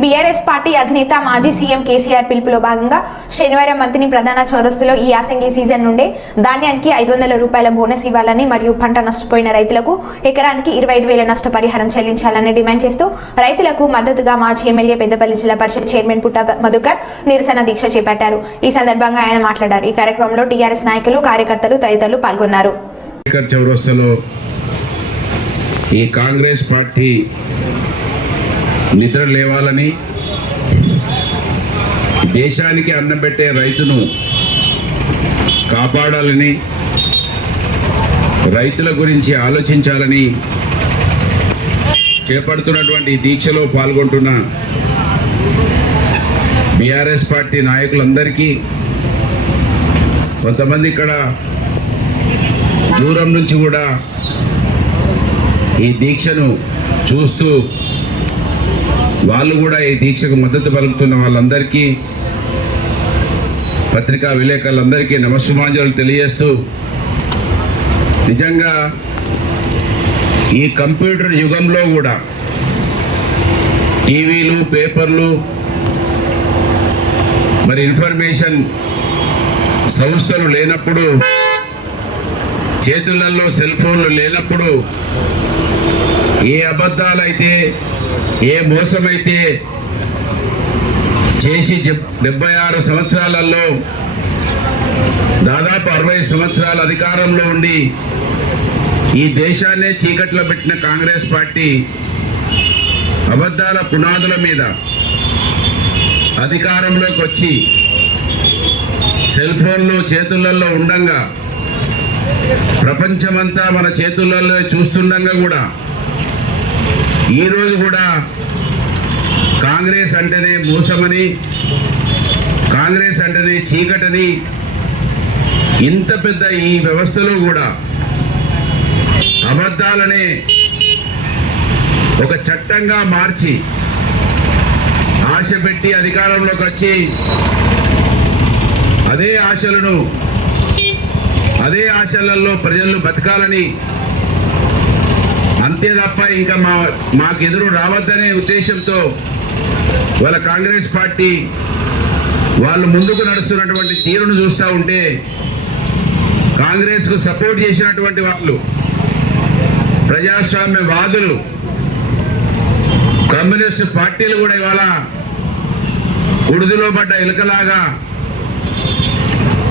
BRS party అధినేత మాజీ CM KCR పిలుపులో భాగంగా శనివారం మంత్రిని ప్రధాన చౌరస్తులో ఈ యాసంగి సీజన్ నుండే ధాన్యానికి 500 రూపాయల బోనస్ ఇవ్వాలని మరియు పంట నష్టపోయిన రైతులకు ఎకరానికి 25,000 నష్టపరిహారం చెల్లించాలని డిమాండ్ చేస్తూ రైతులకు మద్దతుగా మాజీ ఎమ్మెల్యే పెద్దపల్లి జిల్లా పరిషత్ చైర్మన్ పుట్ట మధుకర్ నిరసన దీక్ష చేపట్టారు. ఈ సందర్భంగా ఆయన మాట్లాడారు. ఈ కార్యక్రమంలో టీఆర్ఎస్ నాయకులు, కార్యకర్తలు తదితరులు పాల్గొన్నారు. ఈ కాంగ్రెస్ పార్టీ నిద్ర లేవాలని, దేశానికి అన్నం పెట్టే రైతును కాపాడాలని, రైతుల గురించి ఆలోచించాలని చేపడుతున్నటువంటి దీక్షలో పాల్గొంటున్న బీఆర్ఎస్ పార్టీ నాయకులందరికీ, కొంతమంది ఇక్కడ దూరం నుంచి కూడా ఈ దీక్షను చూస్తూ వాళ్ళు కూడా ఈ దీక్షకు మద్దతు పలుకుతున్న వాళ్ళందరికీ, పత్రికా విలేకరులందరికీ నమస్సుమాంజలు తెలియజేస్తూ, నిజంగా ఈ కంప్యూటర్ యుగంలో కూడా టీవీలు, పేపర్లు, మరి ఇన్ఫర్మేషన్ సంస్థలు లేనప్పుడు, చేతులలో సెల్ ఫోన్లు లేనప్పుడు, ఏ అబద్ధాలైతే, ఏ మోసమైతే చేసి 76 సంవత్సరాలలో దాదాపు 60 సంవత్సరాల అధికారంలో ఉండి ఈ దేశాన్నే చీకట్లో పెట్టిన కాంగ్రెస్ పార్టీ అబద్ధాల పునాదుల మీద అధికారంలోకి వచ్చి సెల్ ఫోన్లు చేతులలో ఉండంగా, ప్రపంచమంతా మన చేతులలో చూస్తుండగా కూడా ఈరోజు కూడా కాంగ్రెస్ అంటేనే మోసమని, కాంగ్రెస్ అంటేనే చీకటని, ఇంత పెద్ద ఈ వ్యవస్థలో కూడా అబద్ధాలనే ఒక చట్టంగా మార్చి ఆశ పెట్టి అధికారంలోకి వచ్చి అదే ఆశలలో ప్రజలు బతకాలని, అంతే తప్ప ఇంకా మాకెదురు రావద్దనే ఉద్దేశంతో వాళ్ళ కాంగ్రెస్ పార్టీ వాళ్ళు ముందుకు నడుస్తున్నటువంటి తీరును చూస్తూ ఉంటే, కాంగ్రెస్కు సపోర్ట్ చేసినటువంటి వాళ్ళు, ప్రజాస్వామ్యవాదులు, కమ్యూనిస్టు పార్టీలు కూడా ఇవాళ ఉడిదిలో పడ్డ ఎలుకలాగా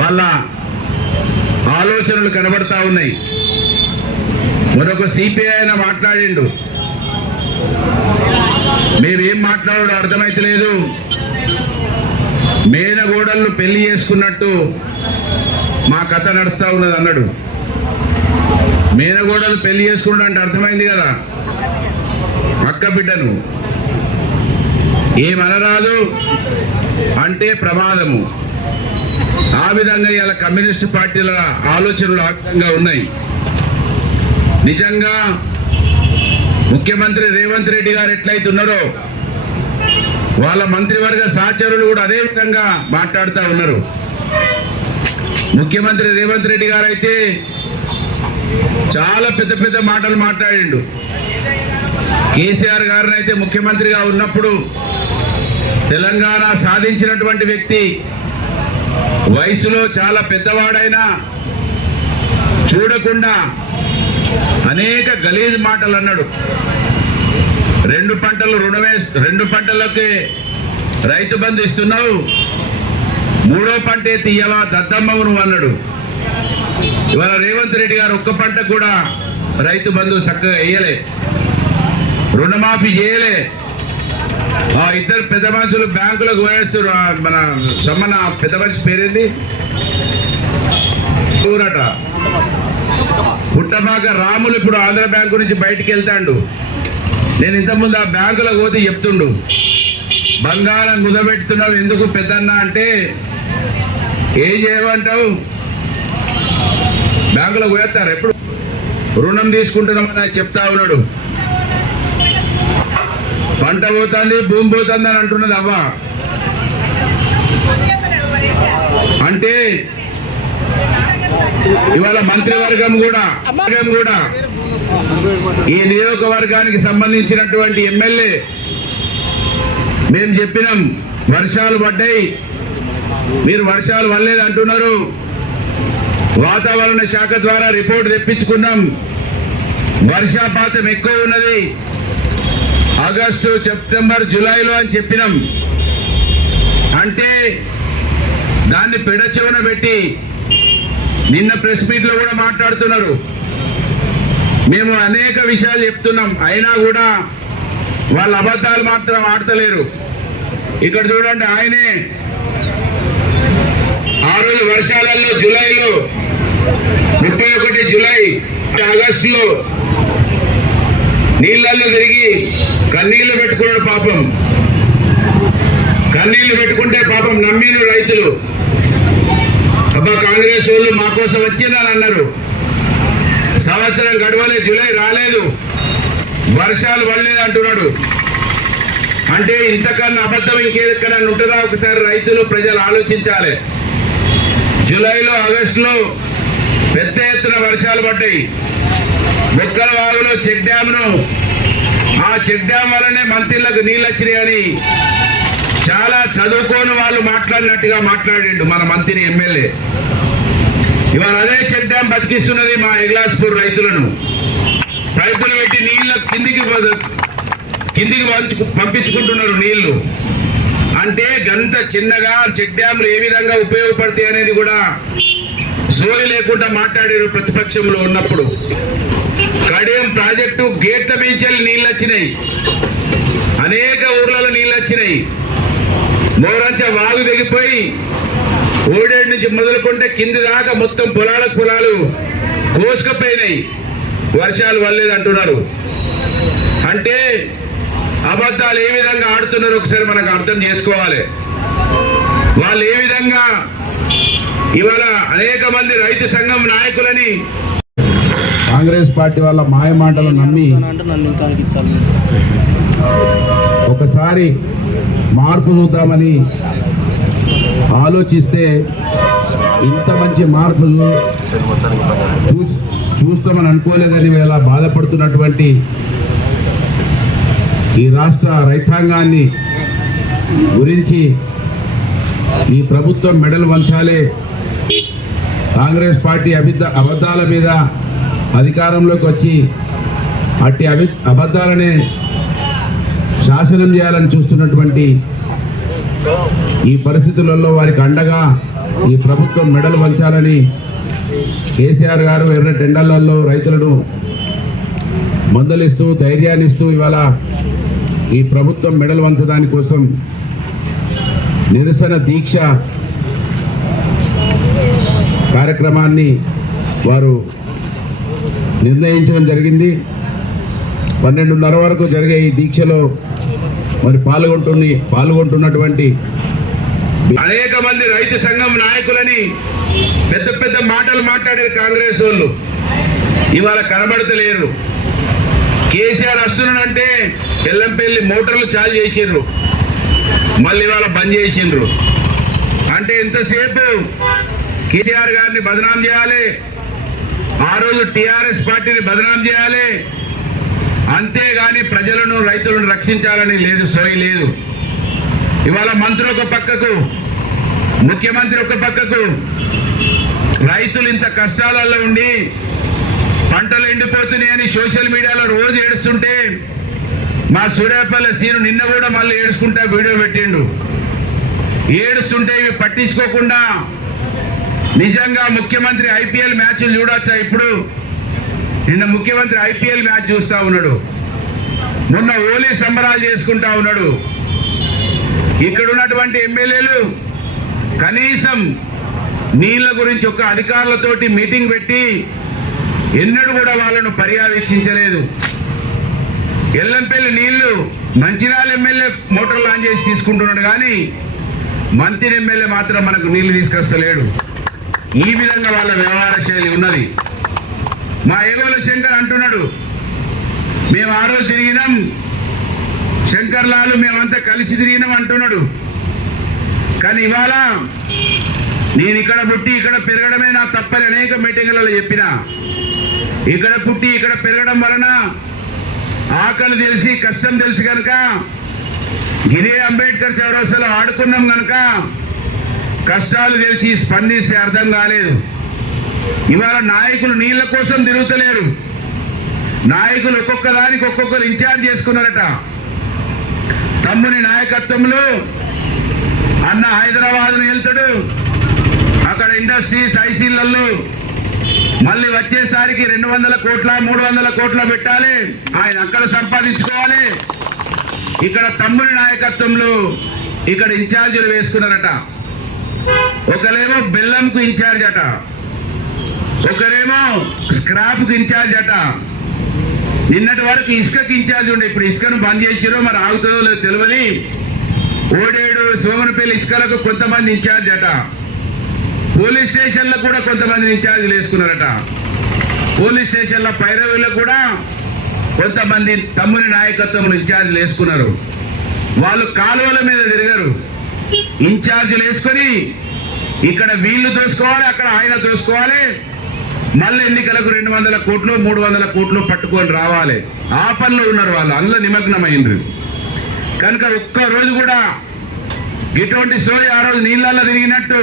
వాళ్ళ ఆలోచనలు కనబడతా ఉన్నాయి. మరొక సిపిఐ అయినా మాట్లాడిండు, మేమేం మాట్లాడో అర్థమైతలేదు, మేనగోడళ్ళు పెళ్లి చేసుకున్నట్టు మా కథ నడుస్తూ ఉన్నది అన్నాడు. మేనగోడలు పెళ్లి చేసుకున్నాడు అంటే అర్థమైంది కదా, అక్క బిడ్డను ఏమనరాదు అంటే ప్రమాదము. ఆ విధంగా ఇలా కమ్యూనిస్టు పార్టీల ఆలోచనలు ఆ విధంగా ఉన్నాయి. నిజంగా ముఖ్యమంత్రి రేవంత్ రెడ్డి గారు ఎట్లయితే ఉన్నారో వాళ్ళ మంత్రివర్గ సహచరులు కూడా అదే విధంగా మాట్లాడుతూ ఉన్నారు. ముఖ్యమంత్రి రేవంత్ రెడ్డి గారు అయితే చాలా పెద్ద పెద్ద మాటలు మాట్లాడిండు. కేసీఆర్ గారిని అయితే ముఖ్యమంత్రిగా ఉన్నప్పుడు తెలంగాణ సాధించినటువంటి వ్యక్తి, వయసులో చాలా పెద్దవాడైనా చూడకుండా అనేక గలీజ్ మాటలు అన్నాడు. 2 పంటలు రుణమే, 2 పంటలకి రైతు బంధు ఇస్తున్నావు, 3వ పంటే తీయవా దద్దమ్మవు నువ్వు అన్నాడు. ఇవాళ రేవంత్ రెడ్డి గారు ఒక్క పంట కూడా రైతు బంధు చక్కగా వేయలే, రుణమాఫీ చేయలే. ఆ ఇద్దరు పెద్ద మనుషులు బ్యాంకులకు పోయేస్తారు. మన సమ్మన్న పెద్ద మనిషి పేరేంది, ఊరట పుట్టపాక రాములు ఇప్పుడు ఆంధ్ర బ్యాంకు నుంచి బయటికి వెళ్తాడు. నేను ఇంతకుముందు ఆ బ్యాంకులకు పోతే చెప్తుండు, బంగారం కుదబెడుతున్నావు ఎందుకు పెద్దన్న అంటే, ఏం చేయమంటావు, బ్యాంకులో పోయేస్తారు, ఎప్పుడు రుణం తీసుకుంటున్నామని చెప్తా ఉన్నాడు. పంట పోతుంది, భూమి పోతుంది అని అంటున్నది అవ్వ. అంటే ఇవాళ మంత్రివర్గం కూడా ఈ నియోజకవర్గానికి సంబంధించినటువంటి ఎమ్మెల్యే మేము చెప్పినాం వర్షాలు పడ్డాయి, మీరు వర్షాలు పడలేదు అంటున్నారు. వాతావరణ శాఖ ద్వారా రిపోర్ట్ తెప్పించుకున్నాం, వర్షపాతం ఎక్కువ ఉన్నది ఆగస్టు, సెప్టెంబర్, జూలైలో అని చెప్పినాం. అంటే దాన్ని పెడచెవున పెట్టి నిన్న ప్రెస్ మీట్ లో కూడా మాట్లాడుతున్నారు. మేము అనేక విషయాలు చెప్తున్నాం, అయినా కూడా వాళ్ళ అబద్ధాలు మాత్రం ఆడతలేరు. ఇక్కడ చూడండి, ఆయనే ఆ రోజు వర్షాలలో జూలైలో 31 జూలై ఆగస్టులో నీళ్ళల్లో తిరిగి కన్నీళ్లు పెట్టుకున్నాడు. పాపం కన్నీళ్లు పెట్టుకుంటే పాపం నమ్మిన రైతులు, అబ్బా కాంగ్రెస్ వాళ్ళు మా కోసం వచ్చిందని అన్నారు. సంవత్సరం గడవలే, జూలై రాలేదు, వర్షాలు పడలేదు అంటున్నాడు. అంటే ఇంతకన్నా అబద్ధం ఇంకేదైనా ఉంటుందా? ఒకసారి రైతులు, ప్రజలు ఆలోచించాలి. జూలైలో, ఆగస్టులో పెద్ద ఎత్తున వర్షాలు పడ్డాయి. బొక్కల వాగులో చెక్ డ్యామ్ను, ఆ చెక్ డ్యామ్ వల్లనే మంత్రులకు నీళ్ళు వచ్చినాయని చాలా చదువుకోని వాళ్ళు మాట్లాడినట్టుగా మాట్లాడిండు మన మంత్రి ఎమ్మెల్యే. ఇవాళ అదే చెక్ డ్యామ్ బతికిస్తున్నది మా ఎగ్లాస్పూర్ రైతులను. రైతులు పెట్టి నీళ్ళ కిందికి పంపించుకుంటున్నారు నీళ్లు. అంటే గంత చిన్నగా చెక్ డ్యామ్లు ఏ విధంగా ఉపయోగపడతాయి అనేది కూడా సోయి లేకుండా మాట్లాడారు ప్రతిపక్షంలో ఉన్నప్పుడు. కడియం ప్రాజెక్టు గేట్ల మించెల్లి నీళ్ళు వచ్చినాయి, అనేక ఊర్లలో నీళ్ళు వచ్చినాయి. మోరంచ వాగు దిగిపోయి ఓడేడు నుంచి మొదలుకుంటే కింది దాకా మొత్తం పొలాలు కోసుకపోయినాయి. వర్షాలు వల్లేదు అంటున్నారు. అంటే అబద్ధాలు ఏ విధంగా ఆడుతున్నారో ఒకసారి మనకు అర్థం చేసుకోవాలి. వాళ్ళు ఏ విధంగా ఇవాళ అనేక మంది రైతు సంఘం నాయకులని కాంగ్రెస్ పార్టీ వాళ్ళ మాయ మాటలు నమ్మి ఒకసారి మార్పు చూద్దామని ఆలోచిస్తే ఇంత మంచి మార్పు చూస్తామని అనుకోలేదని వేళ బాధపడుతున్నటువంటి ఈ రాష్ట్ర రైతాంగాన్ని గురించి ఈ ప్రభుత్వం మెడలు వంచాలే, కాంగ్రెస్ పార్టీ అబద్ధాల మీద అధికారంలోకి వచ్చి అట్టి అబద్ధాలనే శాసనం చేయాలని చూస్తున్నటువంటి ఈ పరిస్థితులలో వారికి అండగా ఈ ప్రభుత్వం మెడలు వంచాలని కేసీఆర్ గారు ఎర్ర టెండర్లలో రైతులను మందలిస్తూ ధైర్యాన్ని ఇస్తూ ఇవాళ ఈ ప్రభుత్వం మెడలు వంచడాని కోసం నిరసన దీక్ష కార్యక్రమాన్ని వారు నిర్ణయించడం జరిగింది. 12:30 వరకు జరిగే ఈ దీక్షలో మరి పాల్గొంటున్నటువంటి అనేక మంది రైతు సంఘం నాయకులని పెద్ద పెద్ద మాటలు మాట్లాడారు కాంగ్రెస్ వాళ్ళు. ఇవాళ కనబడతలేరు. కేసీఆర్ వస్తున్నాడంటే ఎల్లంపల్లి మోటార్లు చాలు చేసిండ్రు, మళ్ళీ ఇవాళ బంద్ చేసిండ్రు. అంటే ఎంతసేపు కేసీఆర్ గారిని బదనాం చేయాలి, ఆ రోజు టిఆర్ఎస్ పార్టీని బదనాం చేయాలి, అంతేగాని ప్రజలను రైతులను రక్షించాలని లేదు, సోయి లేదు. ఇవాళ మంత్రి ఒక పక్కకు, ముఖ్యమంత్రి ఒక పక్కకు, రైతులు ఇంత కష్టాలలో ఉండి పంటలు ఎండిపోతున్నాయని సోషల్ మీడియాలో రోజు ఏడుస్తుంటే మా సూర్యాపల్లి సీను నిన్న కూడా మళ్ళీ ఏడుచుకుంటా వీడియో పెట్టిండు. ఏడుస్తుంటే ఇవి పట్టించుకోకుండా నిజంగా ముఖ్యమంత్రి ఐపీఎల్ మ్యాచ్లు చూడొచ్చా? ఇప్పుడు నిన్న ముఖ్యమంత్రి ఐపీఎల్ మ్యాచ్ చూస్తా ఉన్నాడు, మొన్న హోలీ సంబరాలు చేసుకుంటా ఉన్నాడు. ఇక్కడ ఉన్నటువంటి ఎమ్మెల్యేలు కనీసం నీళ్ల గురించి ఒక అధికారులతోటి మీటింగ్ పెట్టి ఎన్నడూ కూడా వాళ్ళను పర్యవేక్షించలేదు. ఎల్లంపల్లి నీళ్లు మంచిర్యాల ఎమ్మెల్యే మోటార్లు ఆన్ చేసి తీసుకుంటున్నాడు, కానీ మంత్రి ఎమ్మెల్యే మాత్రం మనకు నీళ్లు తీసుకొస్తలేడు. ఈ విధంగా వాళ్ళ వ్యవహార శైలి ఉన్నది. మా ఏగోల శంకర్ అంటున్నాడు, మేము ఆ రోజు తిరిగినాం, శంకర్ లాలు మేమంతా కలిసి తిరిగినాం అంటున్నాడు. కానీ ఇవాళ నేను ఇక్కడ పుట్టి ఇక్కడ పెరగడమే నా తప్పని అనేక మీటింగులలో చెప్పిన. ఇక్కడ పుట్టి ఇక్కడ పెరగడం వలన ఆకలి తెలిసి కష్టం తెలిసి కనుక గిరి అంబేద్కర్ చౌరస్తాలో ఆడుకున్నాం కనుక కష్టాలు తెలిసి స్పందిస్తే అర్థం కాలేదు. ఇవాళ నాయకులు నీళ్ల కోసం తిరుగుతలేరు. నాయకులు ఒక్కొక్క దానికి ఒక్కొక్కరు ఇన్ఛార్జ్ చేసుకున్నారట. తమ్ముని నాయకత్వంలో అన్న హైదరాబాద్ను వెళ్తాడు, అక్కడ ఇండస్ట్రీస్ ఐసీలలో మళ్ళీ వచ్చేసరికి 200 కోట్ల 300 కోట్ల పెట్టాలి, ఆయన అక్కడ సంపాదించుకోవాలి. ఇక్కడ తమ్ముని నాయకత్వంలో ఇక్కడ ఇన్ఛార్జీలు వేసుకున్నారట. ఒకరేమో బెల్లంకు ఇన్ఛార్జ్ అట, ఒకరేమో స్క్రాప్కు ఇన్ఛార్జ్ అట. నిన్నటి వరకు ఇసుకకి ఇన్ఛార్జ్ ఉండే, ఇప్పుడు ఇసుకను బంద్ చేసిరో మరి ఆగుతుందో లేదో తెలియదు. ఓడేడు సోమనపల్లి ఇసుకలకు కొంతమంది ఇన్ఛార్జ్ అట. పోలీస్ స్టేషన్లో కూడా కొంతమంది ఇన్ఛార్జీలు వేసుకున్నారట. పోలీస్ స్టేషన్ల పైరవీలో కూడా కొంతమంది తమ్ముని నాయకత్వంలో ఇన్ఛార్జీలు వేసుకున్నారు. వాళ్ళు కాలువల మీద తిరగరు, ఇన్ఛార్జీలు వేసుకొని ఇక్కడ వీళ్ళు దోసుకోవాలి, అక్కడ ఆయన దోసుకోవాలి. మళ్ళీ ఎన్నికలకు 200 కోట్లు 300 కోట్లు పట్టుకొని రావాలి. ఆ పనిలో ఉన్నారు వాళ్ళు, అందులో నిమగ్నమైండ్రు. కనుక ఒక్క రోజు కూడా ఇటువంటి సోయి ఆ రోజు నీళ్ళల్లో తిరిగినట్టు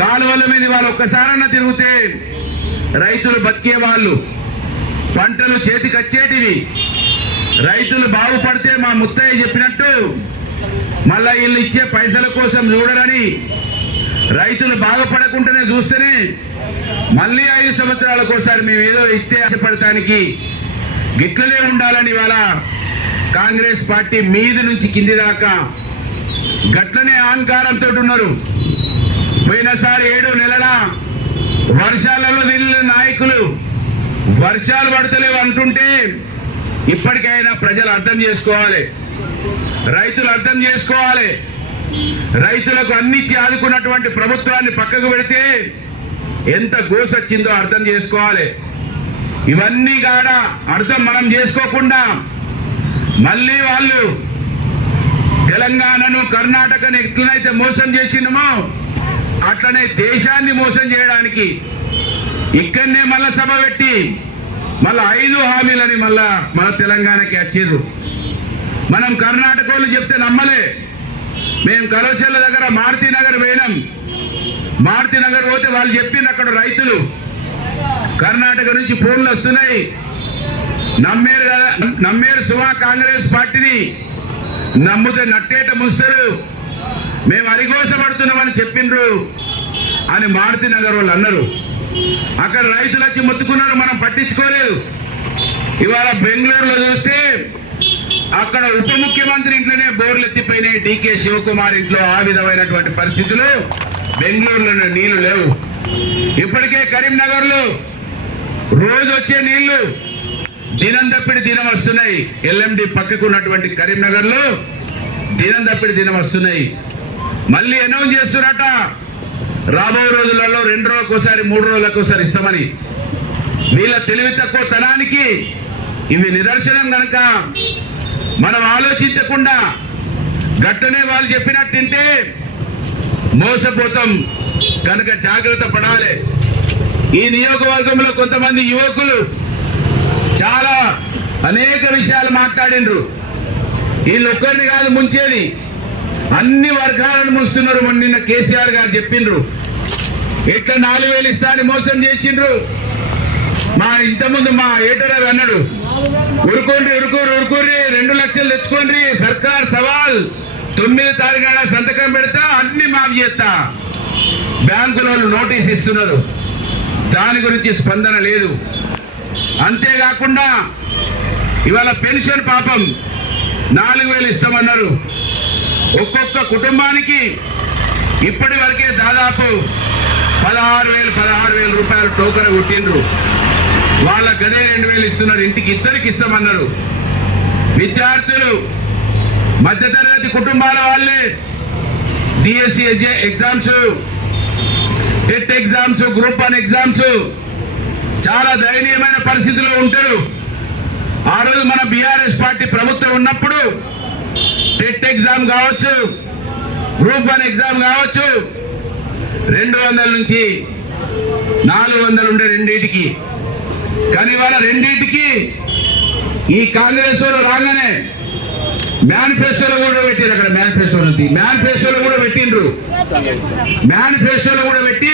కాలువల మీద వాళ్ళు ఒక్కసారన్నా తిరిగితే రైతులు బతికే వాళ్ళు, పంటలు చేతికి వచ్చేటివి, రైతులు బాగుపడితే మా ముత్తయ్య చెప్పినట్టు మళ్ళా వీళ్ళు ఇచ్చే పైసల కోసం చూడరని, రైతులు బాగుపడకుండానే చూస్తేనే మళ్ళీ 5 సంవత్సరాలకోసారి మేము ఏదో ఇస్తే ఆశపడటానికి గిట్లనే ఉండాలని ఇవాళ కాంగ్రెస్ పార్టీ మీద నుంచి కింది దాకా గట్లనే అహంకారంతో ఉన్నారు. పోయినసారి 7 నెలల వర్షాలలో తిరిగిన నాయకులు వర్షాలు పడతలేవు అంటుంటే ఇప్పటికైనా ప్రజలు అర్థం చేసుకోవాలి, రైతులు అర్థం చేసుకోవాలి. రైతులకు అన్నిచ్చి ఆదుకున్నటువంటి ప్రభుత్వాన్ని పక్కకు పెడితే ఎంత గోసొచ్చిందో అర్థం చేసుకోవాలి. ఇవన్నీ కాడ అర్థం మనం చేసుకోకుండా మళ్ళీ వాళ్ళు తెలంగాణను కర్ణాటకను ఎట్లనైతే మోసం చేసినామో అట్లనే దేశాన్ని మోసం చేయడానికి ఇక్కడనే మళ్ళా సభ పెట్టి మళ్ళా 5 హామీలని మళ్ళా మన తెలంగాణకి వచ్చిర్రు. మనం కర్ణాటక వాళ్ళు చెప్తే నమ్మలే. మేము కలోచెల్ల దగ్గర మారుతి నగర్ పోయినాం. మారుతి నగర్ పోతే వాళ్ళు చెప్పింది అక్కడ రైతులు కర్ణాటక నుంచి ఫోన్లు వస్తున్నాయి, నమ్మేరు సుమా కాంగ్రెస్ పార్టీని, నమ్మితే నట్టేట ముస్తారు, మేము అరిగోసపడుతున్నామని చెప్పిండ్రు అని మారుతి నగర్ వాళ్ళు అన్నారు. అక్కడ రైతులు వచ్చి మొత్తుకున్నారు, మనం పట్టించుకోలేదు. ఇవాళ బెంగళూరులో చూస్తే అక్కడ ఉప ముఖ్యమంత్రి ఇంట్లోనే బోర్లు ఎత్తిపోయినాయి, డీకే శివకుమార్ ఇంట్లో. ఆ విధమైనటువంటి పరిస్థితులు బెంగళూరులో నీళ్లు లేవు. ఇప్పటికే కరీంనగర్ లో రోజు వచ్చే నీళ్లు దినం తప్పిడి దినం వస్తున్నాయి. ఎల్ఎండి పక్కకు ఉన్నటువంటి కరీంనగర్ లో దినం తప్పిడి దినం వస్తున్నాయి. మళ్ళీ అనౌన్స్ చేస్తున్నారట రాబో రోజులలో 2 రోజులకోసారి 3 రోజులకోసారి ఇస్తామని. వీళ్ళ తెలివి తక్కువ తనానికి ఇవి నిదర్శనం. కనుక మనం ఆలోచించకుండా గట్టనే వాళ్ళు చెప్పినట్టు తింటే మోసపోతాం. కనుక జాగ్రత్త పడాలి. ఈ నియోజకవర్గంలో కొంతమంది యువకులు చాలా అనేక విషయాలు మాట్లాడిండ్రు. వీళ్ళు ఒక్కరిని కాదు ముంచేది, అన్ని వర్గాలను ముంచుతున్నారు. నిన్న కేసీఆర్ గారు చెప్పిండ్రు ఎట్లా 4,000 ఇస్తా అని మోసం చేసిండ్రు. ఇంతకుముందు మా ఏటరావు అన్నాడు, ఉరుకోండి 2 లక్షలు తెచ్చుకోండి, సర్కార్ సవాల్ 9 తారీఖున సంతకం పెడతా, అన్ని మాఫ్ చేస్తా. బ్యాంకులో నోటీస్ ఇస్తున్నారు, దాని గురించి స్పందన లేదు. అంతేకాకుండా ఇవాళ పెన్షన్ పాపం 4,000 ఇస్తామన్నారు. ఒక్కొక్క కుటుంబానికి ఇప్పటి వరకే దాదాపు 16,000 రూపాయలు టోకన్ కొట్టిండ్రు. వాళ్ళ గదే 2,000 ఇస్తున్నారు, ఇంటికి 2 ఇస్తామన్నారు. విద్యార్థులు మధ్యతరగతి కుటుంబాల వాళ్ళే DSC exams, TET exams, group 1 exams చాలా దయనీయమైన పరిస్థితిలో ఉంటారు. ఆ రోజు మన బీఆర్ఎస్ పార్టీ ప్రభుత్వం ఉన్నప్పుడు టెట్ ఎగ్జామ్ కావచ్చు, గ్రూప్ 1 ఎగ్జామ్ కావచ్చు 200 నుంచి 400 ఉండే రెండింటికి. కానీ వాళ్ళ రెండింటికి ఈ కాంగ్రెస్ వాళ్ళు రాగానే మేనిఫెస్టోలో కూడా పెట్టిండ్రు, అక్కడ మేనిఫెస్టోలో కూడా పెట్టిండ్రు, మేనిఫెస్టోలో కూడా పెట్టి